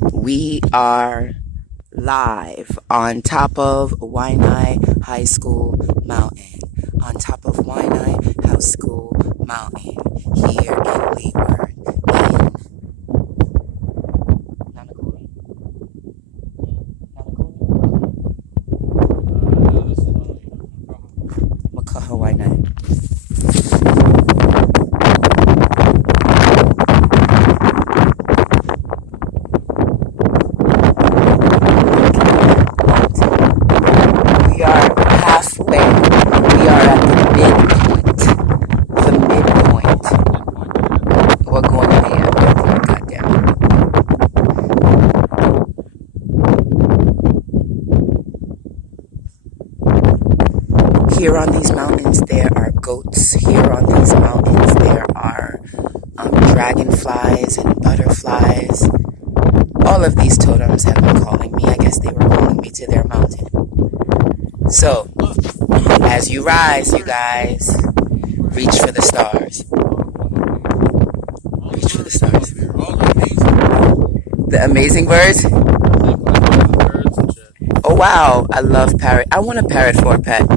We are live on top of Waianae High School mountain. On top of Waianae High School mountain. Here in Leeward. In Makaha Waianae. We are halfway. We are at the midpoint. The midpoint. We're going there. Goddamn. Here on these mountains, there are goats. Here on these mountains, there are dragonflies and butterflies. All of these totems have been calling me. I guess they were calling me to their mountain. So, as you rise, you guys, reach for the stars. Reach for the stars. The amazing birds? Oh wow, I love parrot. I want a parrot for a pet.